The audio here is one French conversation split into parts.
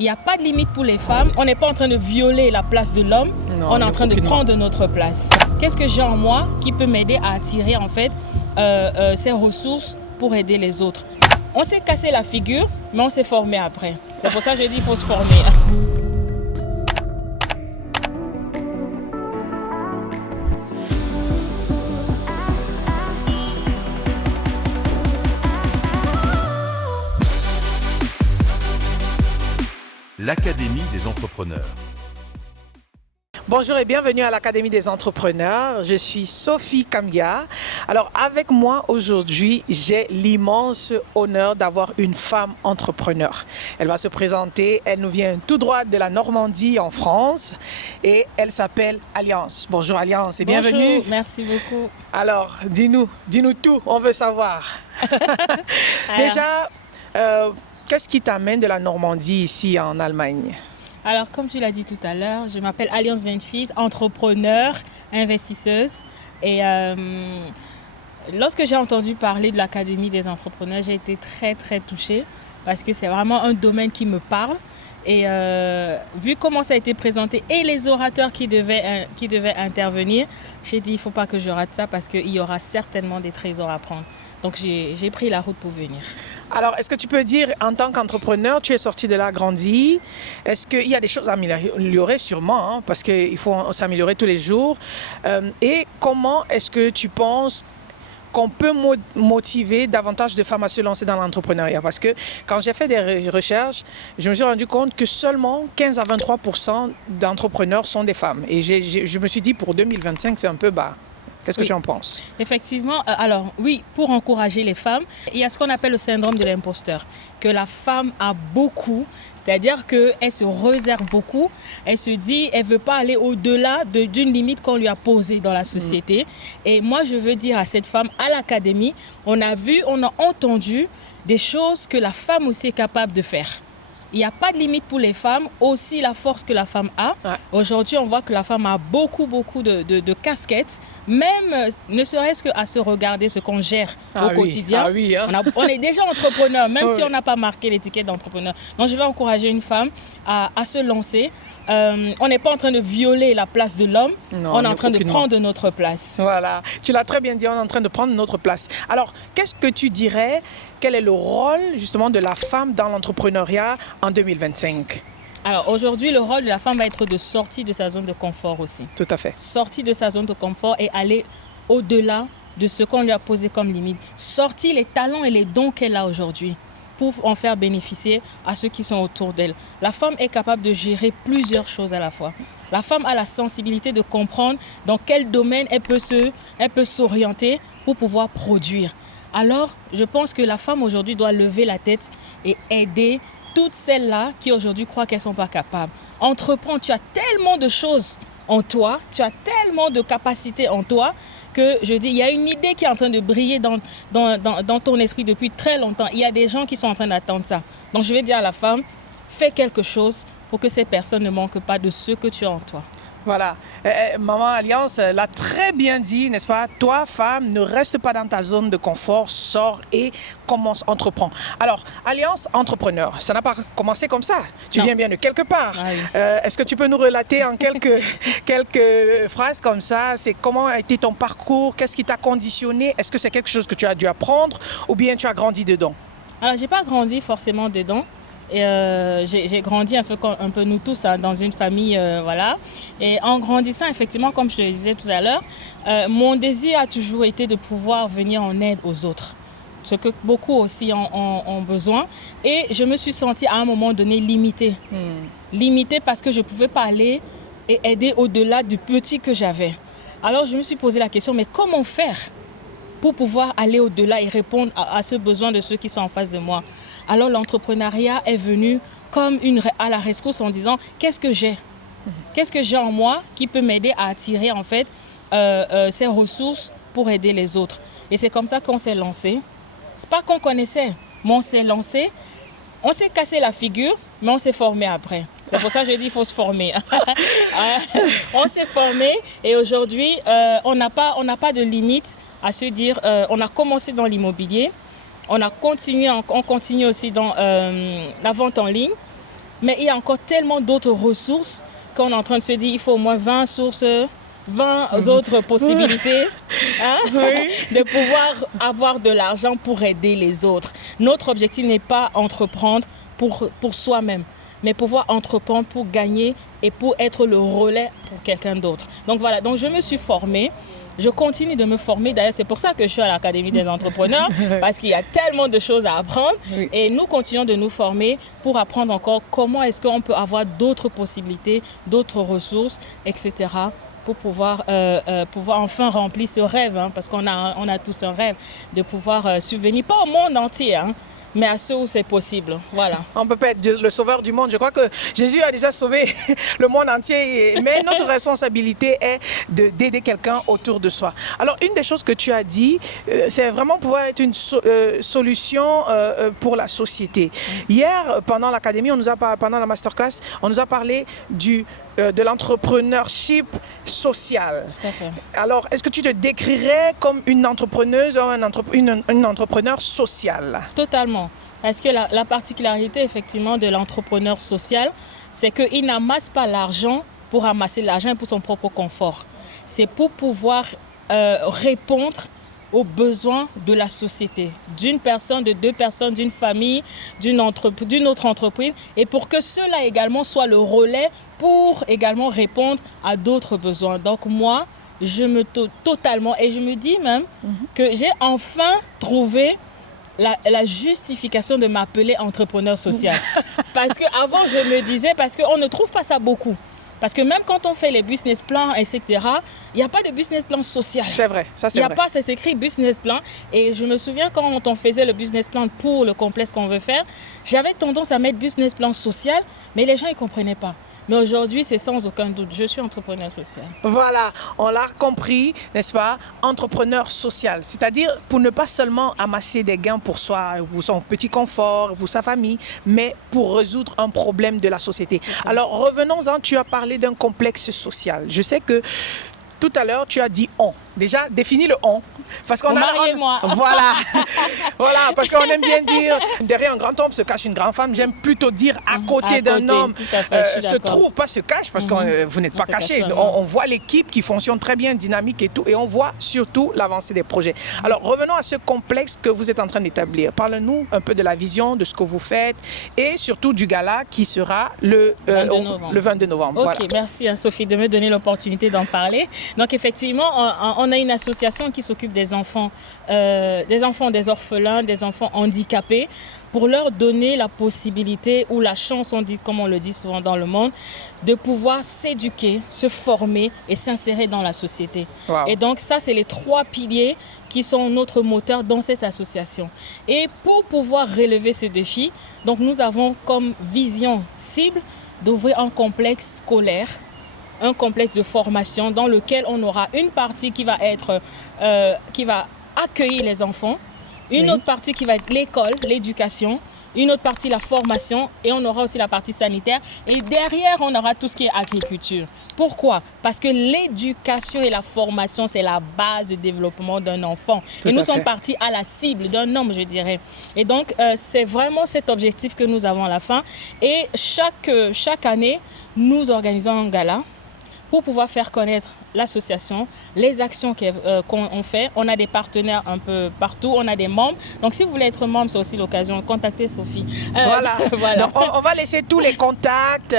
Il n'y a pas de limite pour les femmes. On n'est pas en train de violer la place de l'homme. On est en train de prendre notre place. Qu'est-ce que j'ai en moi qui peut m'aider à attirer en fait ces ressources pour aider les autres? On s'est cassé la figure, mais on s'est formé après. C'est pour ça que je dis qu'il faut se former. L'Académie des entrepreneurs. Bonjour et bienvenue à l'Académie des entrepreneurs. Je suis Sophie Kamia. Alors avec moi aujourd'hui, j'ai l'immense honneur d'avoir une femme entrepreneur. Elle va se présenter, elle nous vient tout droit de la Normandie en France et elle s'appelle Alliance. Bonjour Alliance et bienvenue. Bonjour, merci beaucoup. Alors dis-nous tout, on veut savoir. Déjà, qu'est-ce qui t'amène de la Normandie ici en Allemagne? Alors, comme tu l'as dit tout à l'heure, je m'appelle Alliance Memphis, entrepreneur, investisseuse. Et lorsque j'ai entendu parler de l'Académie des entrepreneurs, j'ai été très touchée parce que c'est vraiment un domaine qui me parle. Et vu comment ça a été présenté et les orateurs qui devaient intervenir, j'ai dit il ne faut pas que je rate ça parce qu'il y aura certainement des trésors à prendre. Donc, j'ai pris la route pour venir. Alors, est-ce que tu peux dire, en tant qu'entrepreneur, tu es sorti de là, grandi. Est-ce qu'il y a des choses à améliorer sûrement, hein, parce qu'il faut s'améliorer tous les jours. Et comment est-ce que tu penses qu'on peut motiver davantage de femmes à se lancer dans l'entrepreneuriat? Parce que quand j'ai fait des recherches, je me suis rendu compte que seulement 15 à 23% d'entrepreneurs sont des femmes. Et je me suis dit, pour 2025, c'est un peu bas. Qu'est-ce que tu en penses? Effectivement, alors oui, pour encourager les femmes, il y a ce qu'on appelle le syndrome de l'imposteur, que la femme a beaucoup, c'est-à-dire qu'elle se réserve beaucoup, elle se dit, elle ne veut pas aller au-delà d'une limite qu'on lui a posée dans la société. Et moi, je veux dire à cette femme, à l'académie, on a entendu des choses que la femme aussi est capable de faire. Il n'y a pas de limite pour les femmes, aussi la force que la femme a. Ouais. Aujourd'hui, on voit que la femme a beaucoup de casquettes, même ne serait-ce qu'à se regarder ce qu'on gère au quotidien. Ah oui, hein? On est déjà entrepreneur, même si on n'a pas marqué l'étiquette d'entrepreneur. Donc, je vais encourager une femme à se lancer. On n'est pas en train de violer la place de l'homme, on est en train de prendre notre place. Voilà, tu l'as très bien dit, on est en train de prendre notre place. Alors, qu'est-ce que tu dirais? Quel est le rôle justement de la femme dans l'entrepreneuriat en 2025? Alors aujourd'hui, le rôle de la femme va être de sortir de sa zone de confort aussi. Tout à fait. Sortir de sa zone de confort et aller au-delà de ce qu'on lui a posé comme limite. Sortir les talents et les dons qu'elle a aujourd'hui pour en faire bénéficier à ceux qui sont autour d'elle. La femme est capable de gérer plusieurs choses à la fois. La femme a la sensibilité de comprendre dans quel domaine elle peut s'orienter pour pouvoir produire. Alors, je pense que la femme aujourd'hui doit lever la tête et aider toutes celles-là qui aujourd'hui croient qu'elles ne sont pas capables. Entreprends, tu as tellement de choses en toi, tu as tellement de capacités en toi que je dis, il y a une idée qui est en train de briller dans ton esprit depuis très longtemps. Il y a des gens qui sont en train d'attendre ça. Donc, je vais dire à la femme, fais quelque chose pour que ces personnes ne manquent pas de ce que tu as en toi. Voilà. Maman Alliance l'a très bien dit, n'est-ce pas? Toi, femme, ne reste pas dans ta zone de confort, sors et commence, entreprends. Alors, Alliance entrepreneur, ça n'a pas commencé comme ça. Tu viens bien de quelque part. Ah oui. Est-ce que tu peux nous relater en quelques phrases comme ça? C'est comment a été ton parcours? Qu'est-ce qui t'a conditionné? Est-ce que c'est quelque chose que tu as dû apprendre ou bien tu as grandi dedans? Alors, je n'ai pas grandi forcément dedans. Et j'ai grandi un peu nous tous hein, dans une famille, voilà. Et en grandissant, effectivement, comme je te le disais tout à l'heure, mon désir a toujours été de pouvoir venir en aide aux autres. Ce que beaucoup aussi ont besoin. Et je me suis sentie à un moment donné limitée. Limitée parce que je ne pouvais pas aller et aider au-delà du petit que j'avais. Alors je me suis posé la question, mais comment faire pour pouvoir aller au-delà et répondre à ce besoin de ceux qui sont en face de moi? Alors l'entrepreneuriat est venu comme à la rescousse en disant qu'est-ce que j'ai? Qu'est-ce que j'ai en moi qui peut m'aider à attirer en fait ces ressources pour aider les autres? Et c'est comme ça qu'on s'est lancé. C'est pas qu'on connaissait, mais on s'est lancé. On s'est cassé la figure, mais on s'est formé après. C'est pour ça que je dis qu'il faut se former. On s'est formé et aujourd'hui, on n'a pas de limite à se dire, on a commencé dans l'immobilier, on continue aussi dans la vente en ligne. Mais il y a encore tellement d'autres ressources qu'on est en train de se dire il faut au moins 20 sources, 20 autres possibilités de pouvoir avoir de l'argent pour aider les autres. Notre objectif n'est pas entreprendre pour soi-même, mais pouvoir entreprendre pour gagner et pour être le relais pour quelqu'un d'autre. Donc voilà, donc je me suis formée. Je continue de me former. D'ailleurs, c'est pour ça que je suis à l'Académie des entrepreneurs, parce qu'il y a tellement de choses à apprendre. Oui. Et nous continuons de nous former pour apprendre encore comment est-ce qu'on peut avoir d'autres possibilités, d'autres ressources, etc. pour pouvoir enfin remplir ce rêve. Parce qu'on a tous un rêve de pouvoir subvenir, pas au monde entier, mais à ceux où c'est possible. Voilà. On ne peut pas être le sauveur du monde. Je crois que Jésus a déjà sauvé le monde entier. Mais notre responsabilité est d'aider quelqu'un autour de soi. Alors, une des choses que tu as dit, c'est vraiment pouvoir être une solution pour la société. Hier, pendant l'académie, pendant la masterclass, on nous a parlé de l'entrepreneurship social. Tout à fait. Alors, est-ce que tu te décrirais comme une entrepreneuse ou une entrepreneur sociale? Totalement. Parce que la particularité, effectivement, de l'entrepreneur social, c'est qu'il n'amasse pas l'argent pour amasser l'argent et pour son propre confort. C'est pour pouvoir répondre aux besoins de la société, d'une personne, de deux personnes, d'une famille, d'une autre entreprise, et pour que cela également soit le relais pour également répondre à d'autres besoins. Donc moi, je me totalement, et je me dis même que j'ai enfin trouvé la justification de m'appeler entrepreneur social. Parce qu'avant, je me disais, parce qu'on ne trouve pas ça beaucoup. Parce que même quand on fait les business plans, etc., il n'y a pas de business plan social. C'est vrai, ça c'est vrai. Il n'y a pas, c'est écrit business plan. Et je me souviens quand on faisait le business plan pour le complexe qu'on veut faire, j'avais tendance à mettre business plan social, mais les gens ne comprenaient pas. Mais aujourd'hui, c'est sans aucun doute. Je suis entrepreneur social. Voilà, on l'a compris, n'est-ce pas? Entrepreneur social, c'est-à-dire pour ne pas seulement amasser des gains pour soi, pour son petit confort, pour sa famille, mais pour résoudre un problème de la société. Alors, revenons-en, tu as parlé d'un complexe social. Je sais que tout à l'heure, tu as dit « on ». Déjà, définis le « on ». Parce qu'on mariez-moi. Voilà. Voilà, parce qu'on aime bien dire derrière un grand homme se cache une grande femme. J'aime plutôt dire à côté d'un homme se trouve, pas se cache, parce que vous n'êtes pas caché. On voit l'équipe qui fonctionne très bien, dynamique et tout, et on voit surtout l'avancée des projets. Alors, revenons à ce complexe que vous êtes en train d'établir. Parle-nous un peu de la vision, de ce que vous faites, et surtout du gala qui sera le 22 novembre. Ok, voilà. Merci Sophie de me donner l'opportunité d'en parler. Donc effectivement, on a une association qui s'occupe des enfants, des orphelins, des enfants handicapés, pour leur donner la possibilité ou la chance, comme on le dit souvent dans le monde, de pouvoir s'éduquer, se former et s'insérer dans la société. Wow. Et donc ça, c'est les 3 piliers qui sont notre moteur dans cette association. Et pour pouvoir relever ce défi, donc nous avons comme vision cible d'ouvrir un complexe scolaire, un complexe de formation dans lequel on aura une partie qui va accueillir les enfants, une autre partie qui va être l'école, l'éducation, une autre partie la formation, et on aura aussi la partie sanitaire, et derrière on aura tout ce qui est agriculture. Pourquoi? Parce que l'éducation et la formation, c'est la base de développement d'un enfant. Et nous sommes partis à la cible d'un homme, je dirais. Et donc, c'est vraiment cet objectif que nous avons à la fin. Et chaque année, nous organisons un gala pour pouvoir faire connaître l'association, les actions qu'on fait. On a des partenaires un peu partout, on a des membres. Donc, si vous voulez être membre, c'est aussi l'occasion de contacter Sophie. Voilà. Donc, on va laisser tous les contacts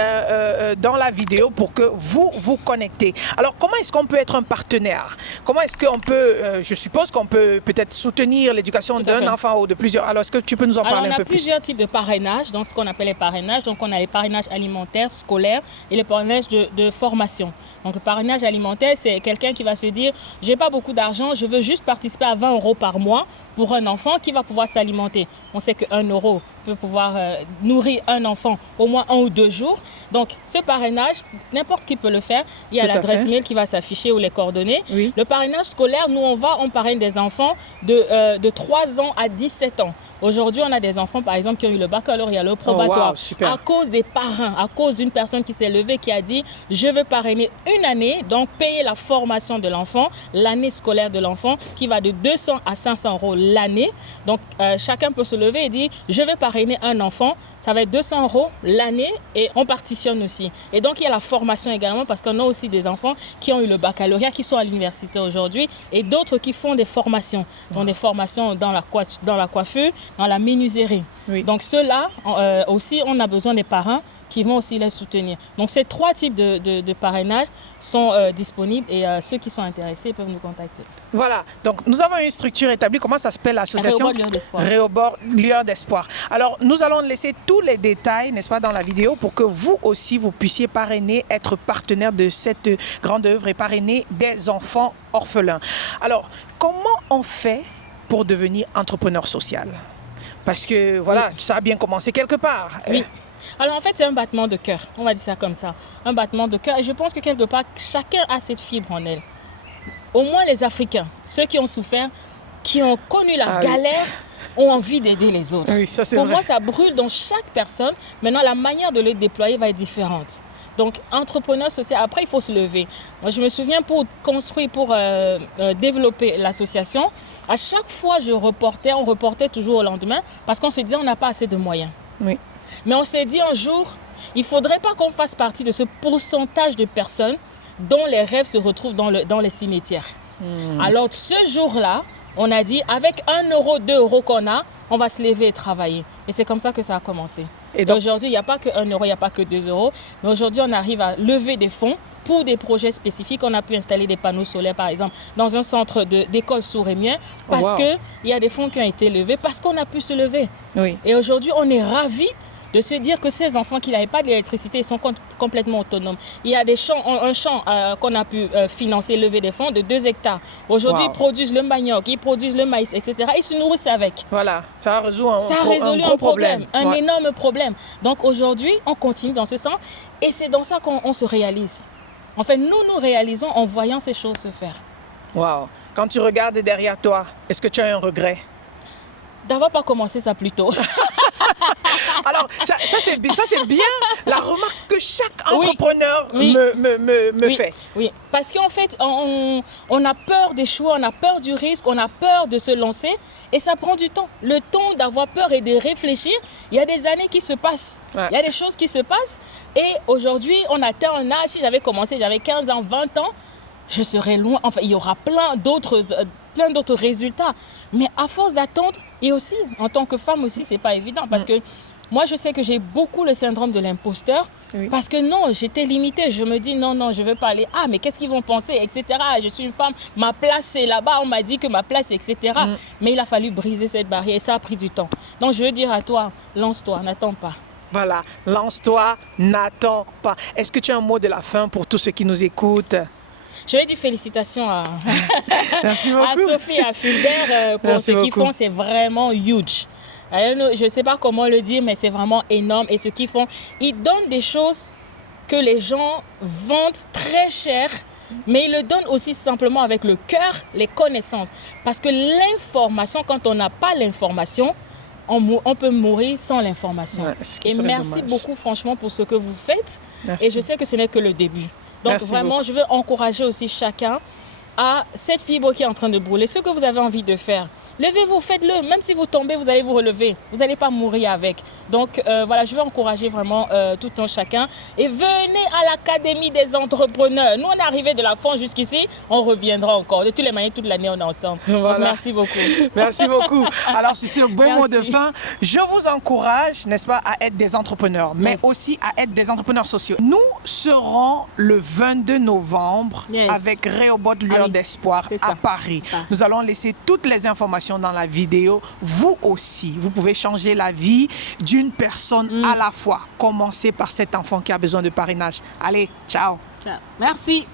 dans la vidéo pour que vous vous connectez. Alors, comment est-ce qu'on peut être un partenaire? Comment est-ce qu'on peut, je suppose qu'on peut peut-être soutenir l'éducation d'un enfant ou de plusieurs. Alors, est-ce que tu peux nous en parler un peu plus? On a plusieurs types de parrainages, donc ce qu'on appelle les parrainages. Donc, on a les parrainages alimentaires, scolaires et les parrainages de formation. Donc, le parrainage alimentaire, c'est quelqu'un qui va se dire « j'ai pas beaucoup d'argent, je veux juste participer à 20 € par mois pour un enfant qui va pouvoir s'alimenter ». On sait que 1 € peut pouvoir nourrir un enfant au moins 1 ou 2 jours. Donc, ce parrainage, n'importe qui peut le faire. Il y a l'adresse mail qui va s'afficher ou les coordonnées. Oui. Le parrainage scolaire, nous, on parraine des enfants de 3 ans à 17 ans. Aujourd'hui, on a des enfants, par exemple, qui ont eu le baccalauréat, le probatoire, à cause des parrains, à cause d'une personne qui s'est levée, qui a dit « je veux parrainer une année, donc payer payer la formation de l'enfant, l'année scolaire de l'enfant, qui va de 200 à 500 € l'année. Donc, chacun peut se lever et dire, je vais parrainer un enfant, ça va être 200 € l'année et on partitionne aussi. Et donc, il y a la formation également parce qu'on a aussi des enfants qui ont eu le baccalauréat, qui sont à l'université aujourd'hui et d'autres qui font des formations. Donc, des formations dans la coiffure, dans la menuiserie. Oui. Donc, ceux-là, aussi, on a besoin des parents qui vont aussi les soutenir. Donc, ces 3 types de parrainage sont disponibles et ceux qui sont intéressés peuvent nous contacter. Voilà, donc nous avons une structure établie. Comment ça s'appelle l'association? Rehoboth Lueur d'Espoir. Rehoboth Lueur d'Espoir. Alors, nous allons laisser tous les détails, n'est-ce pas, dans la vidéo pour que vous aussi, vous puissiez parrainer, être partenaire de cette grande œuvre et parrainer des enfants orphelins. Alors, comment on fait pour devenir entrepreneur social? Parce que, voilà, ça a bien commencé quelque part. Oui. Alors en fait, c'est un battement de cœur, on va dire ça comme ça, un battement de cœur. Et je pense que quelque part, chacun a cette fibre en elle. Au moins les Africains, ceux qui ont souffert, qui ont connu la galère, ont envie d'aider les autres. Oui, ça c'est Pour vrai. moi, ça brûle dans chaque personne. Maintenant, la manière de le déployer va être différente. Donc, entrepreneur social, après, il faut se lever. Moi, je me souviens, pour construire, pour développer l'association, à chaque fois, on reportait toujours au lendemain parce qu'on se disait, on n'a pas assez de moyens. Oui. Mais on s'est dit un jour, il ne faudrait pas qu'on fasse partie de ce pourcentage de personnes dont les rêves se retrouvent dans les cimetières. Alors, ce jour-là, on a dit, avec 1 €, 2 € qu'on a, on va se lever et travailler. Et c'est comme ça que ça a commencé. Et donc, aujourd'hui, il n'y a pas que 1 €, il n'y a pas que 2 €. Mais aujourd'hui, on arrive à lever des fonds pour des projets spécifiques. On a pu installer des panneaux solaires, par exemple, dans un centre d'école sourd-émien, parce qu'il y a des fonds qui ont été levés, parce qu'on a pu se lever. oui. Et aujourd'hui, on est ravis de se dire que ces enfants qui n'avaient pas d'électricité, ils sont complètement autonomes. Il y a un champ qu'on a pu financer, lever des fonds de 2 hectares. Aujourd'hui, ils produisent le manioc, ils produisent le maïs, etc. Ils se nourrissent avec. Voilà, ça a résolu un gros problème, un Ouais. énorme problème. Donc aujourd'hui, on continue dans ce sens et c'est dans ça qu'on se réalise. En fait, nous réalisons en voyant ces choses se faire. Wow. Quand tu regardes derrière toi, est-ce que tu as un regret? D'avoir pas commencé ça plus tôt. Alors, ça c'est bien la remarque que chaque entrepreneur Oui. me fait. Oui, parce qu'en fait, on a peur d'échouer, on a peur du risque, on a peur de se lancer et ça prend du temps. Le temps d'avoir peur et de réfléchir, il y a des années qui se passent. Ouais. Il y a des choses qui se passent et aujourd'hui, on atteint un âge, si j'avais commencé, j'avais 15 ans, 20 ans, je serais loin. Enfin, il y aura plein d'autres résultats. Mais à force d'attendre, et aussi, en tant que femme aussi, c'est pas évident parce que moi, je sais que j'ai beaucoup le syndrome de l'imposteur. Oui. Parce que non, j'étais limitée. Je me dis non, je veux pas aller. Ah, mais qu'est-ce qu'ils vont penser, etc. Je suis une femme, ma place c'est là-bas. On m'a dit que ma place, etc. Mais il a fallu briser cette barrière et ça a pris du temps. Donc, je veux dire à toi, lance-toi, n'attends pas. Voilà, lance-toi, n'attends pas. Est-ce que tu as un mot de la fin pour tous ceux qui nous écoutent? Je vais dire félicitations à, Merci à beaucoup. Sophie et à Fulbert pour Merci ce qu'ils beaucoup. font. C'est vraiment huge. Je ne sais pas comment le dire, mais c'est vraiment énorme. Et ce qu'ils font, ils donnent des choses que les gens vendent très cher, mais ils le donnent aussi simplement avec le cœur, les connaissances. Parce que l'information, quand on n'a pas l'information, on peut mourir sans l'information. Ouais, ce qui Et serait merci dommage. beaucoup franchement pour ce que vous faites. Merci. Et je sais que ce n'est que le début. Donc Merci vraiment, beaucoup. je veux encourager aussi chacun à cette fibre qui est en train de brûler. Ce que vous avez envie de faire, levez-vous, faites-le. Même si vous tombez, vous allez vous relever. Vous n'allez pas mourir avec. Donc voilà, je veux encourager vraiment tout un chacun. Et venez à l'Académie des entrepreneurs. Nous, on est arrivé de la France jusqu'ici. On reviendra encore. De toutes les manières, toute l'année, on est ensemble. Voilà. Donc, merci beaucoup. Merci beaucoup. Alors, c'est sur beau mot de Merci. fin. Je vous encourage, n'est-ce pas, à être des entrepreneurs, mais Yes. aussi à être des entrepreneurs sociaux. Nous serons le 22 novembre Yes. avec Rehoboth Lueur Ah oui, d'Espoir c'est à ça. Paris. Ah. Nous allons laisser toutes les informations dans la vidéo. Vous aussi, vous pouvez changer la vie d'une personne à la fois. Commencez par cet enfant qui a besoin de parrainage. Allez, ciao. Ciao. Merci.